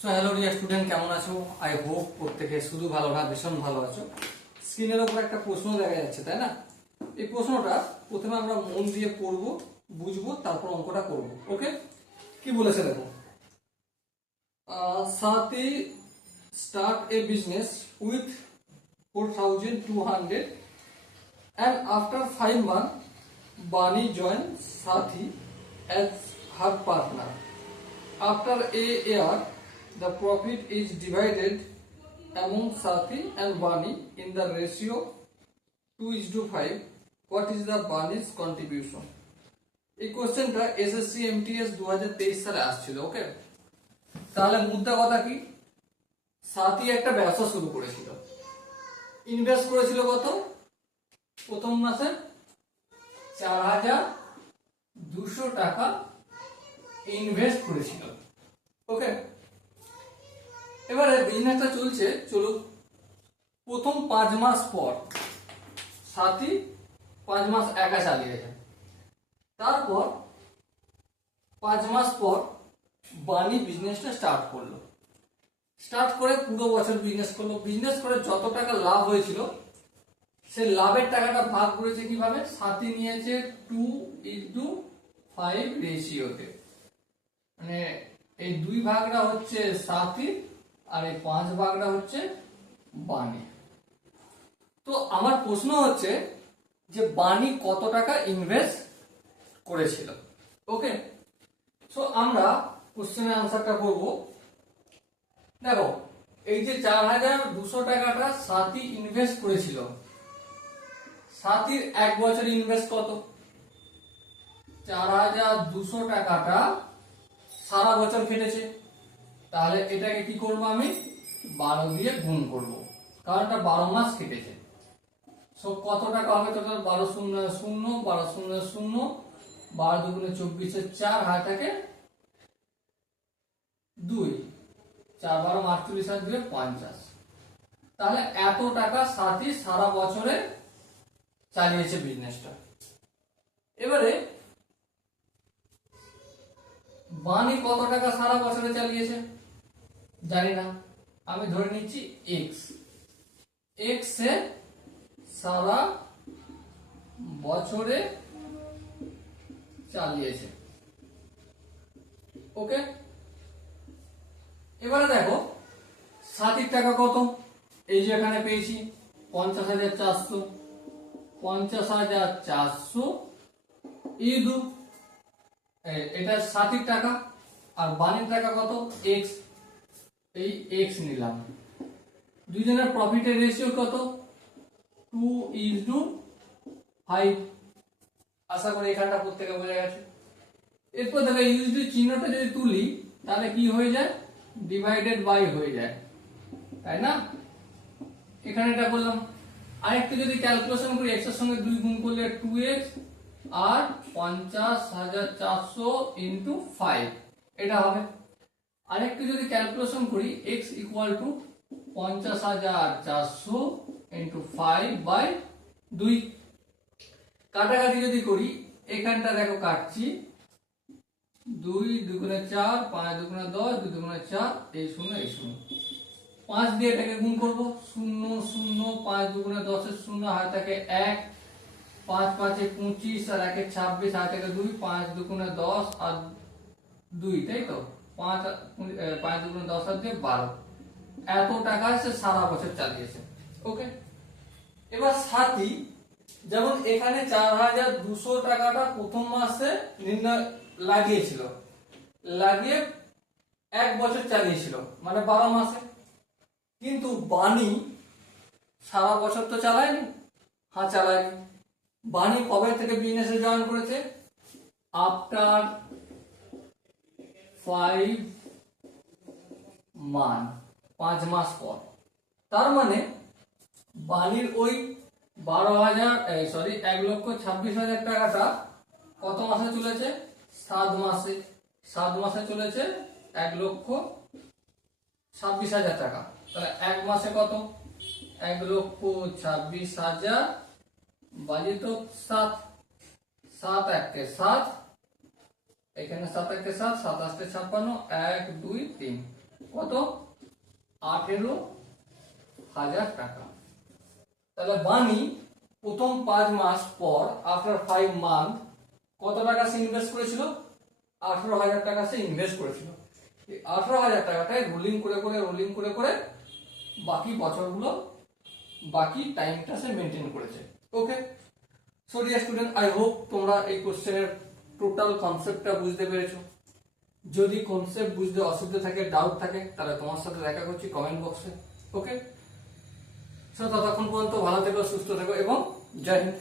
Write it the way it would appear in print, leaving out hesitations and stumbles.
So hello dear student, কেমন আছো? I hope প্রত্যেকে শুধু ভালো না, ভীষণ ভালো আছো। স্ক্রিনের উপর একটা প্রশ্ন দেখা যাচ্ছে, তাই না? এই প্রশ্নটা প্রথমে আমরা মন দিয়ে পড়বো, বুঝবো, তারপর অঙ্কটা করবো। ওকে, কি বলেছে দেখো। সাথী start A business with 4,200 and after 5 months Bani joined Sathi as her partner. After a year, the profit is divided among Sathi and Bani in the ratio 2:5. What is the Bani's contribution? এই কোশ্চেনটা SSC MTS 2023 সালে আসছিল। ওকে, তাহলে মুদ্রা কথা কি, সাথী একটা ব্যবসা শুরু করেছিল, ইনভেস্ট করেছিল কত? প্রথম মাসে 4,200 টাকা ইনভেস্ট করেছিল। ওকে, এবারে বিজনেসটা চলছে, চলুক। প্রথম 5 মাস পর সাথী 5 মাস একা চালিয়েছে। তারপর 5 মাস পর বানি বিজনেসটা স্টার্ট করলো। স্টার্ট করে পুরো বছর বিজনেস করলো। বিজনেস করে যত টাকা লাভ হয়েছিল, সে লাভের টাকাটা ভাগ করেছে কিভাবে? সাথী নিয়েছে 2:5 রেশিওতে। মানে এই 2 ভাগটা হচ্ছে সাথী আর এই 5 ভাগটা হচ্ছে বানি। তো আমার প্রশ্ন হচ্ছে যে বানি কত টাকা ইনভেস্ট করেছিল। ওকে, সো আমরা কোশ্চেনের আনসারটা করব। দেখো, এই যে 4,200 টাকাটা সাথী ইনভেস্ট করেছিল, সাথীর 1 বছর ইনভেস্ট কত? 4,200 টাকাটা সারা বছর খেটেছে। তাহলে এটাকে কি করব, আমি 12 দিয়ে গুণ করব, কারণ এটা 12 মাস খেটেছে। সো কত টাকা হবে টোটাল? 12 শূন্য 0, 12 শূন্য 0, 12 দুগুণে 24, 4 হাতে থাকে 2, 4 12 48 আর 2 50। তাহলে এত টাকা সাথী সারা বছরে চালিয়েছে বিজনেসটা। এবারে বানি কত টাকা সারা বছরে চালিয়েছে জানি না, আমি ধরে নিচ্ছি এক্স। এক্স এ সারা বছরে চালিয়েছে। ওকে, এবারে দেখো সাথীর টাকা কত? এই যে এখানে পেয়েছি 50,400, 50,400 ইদু, এটা সাথীর টাকা। আর বানির টাকা কত? এক্স, এই এক্স নিলাম। দুইজনের প্রফিটের রেশিও কত? 2:5। আশা করি এখানটা প্রত্যেকে বোঝা গেছে। এরপর দেখো ইউএসডি চিহ্নটা যদি তুলি, তাহলে কি হয়ে যায়? ডিভাইডেড বাই হয়ে যায়, তাই না? এখানে এটা বললাম। আরেকটু যদি ক্যালকুলেশন করি, এক্স এর সঙ্গে 2 গুণ করলে 2x আর 50,400 ইন্টু 5 এটা হবে। আরেকটু যদি ক্যালকুলেশন করি, x ইকুয়াল টু 50,400 ইন্টু 5/2। কাটাকাটি যদি করি, এখানটা দেখো কাটছি, 2 দুগুণে 4, 5 দুগুণে 10, 2 দুগুণে 4, এই 0 এই 0। 5 দিয়ে এটাকে গুণ করবো, 0 0, 5 দুগুণে 10 এর 0 হাতে থাকে 1, 5 5 এ 25 আর 1 এ 26 হাতে থাকে 2, 5 দুগুণে 10 আর 2, তাই তো? 5 দুগুণে 10 আর 2 12। এত টাকা সে সারা বছর চালিয়েছে। ওকে, এবার সাথী যেমন এখানে 4,200 টাকাটা প্রথম মাসে নির্ণয় লাগিয়েছিল, লাগিয়ে 1 বছর চালিয়েছিল, মানে 12 মাসে। কিন্তু বানি সারা বছর তো চালায়নি। হ্যাঁ, চালায়নি। বানি কবে থেকে বিজনেসে জয়েন করেছে? আফটার 5 মান্থ, 5 মাস পর। তার মানে বানির ওই 1,26,000 টাকাটা কত মাসে চলেছে? 7 মাসে। 7 মাসে চলেছে 1,26,000 টাকা। তাহলে 1 মাসে কত? 1,26,000 বাজিত 7, 7 1 7, এখানে 7 1 7, 7 8 56, 1 2 3, কত? 18,000 টাকা। তাহলে বানি প্রথম 5 মাস পর আফটার 5 মান্থ কত টাকা সে ইনভেস্ট করেছিল? 18,000 টাকা সে ইনভেস্ট করেছিল। এই 18,000 টাকাটাই রোলিং করে করে বাকি বছরগুলো, বাকি টাইমটা সে মেনটেন করেছে। Okay, so dear student, I hope তোমরা এই কোশ্চেনের টোটাল কনসেপ্টটা বুঝতে পেরেছো। যদি কনসেপ্ট বুঝতে অসুবিধা থাকে, ডাউট থাকে, তাহলে তোমার সাথে দেখা করছি কমেন্ট বক্সে। ওকে, সো ততক্ষণ পর্যন্ত ভালো থেকো, সুস্থ থেকো এবং জয় হিন্দ।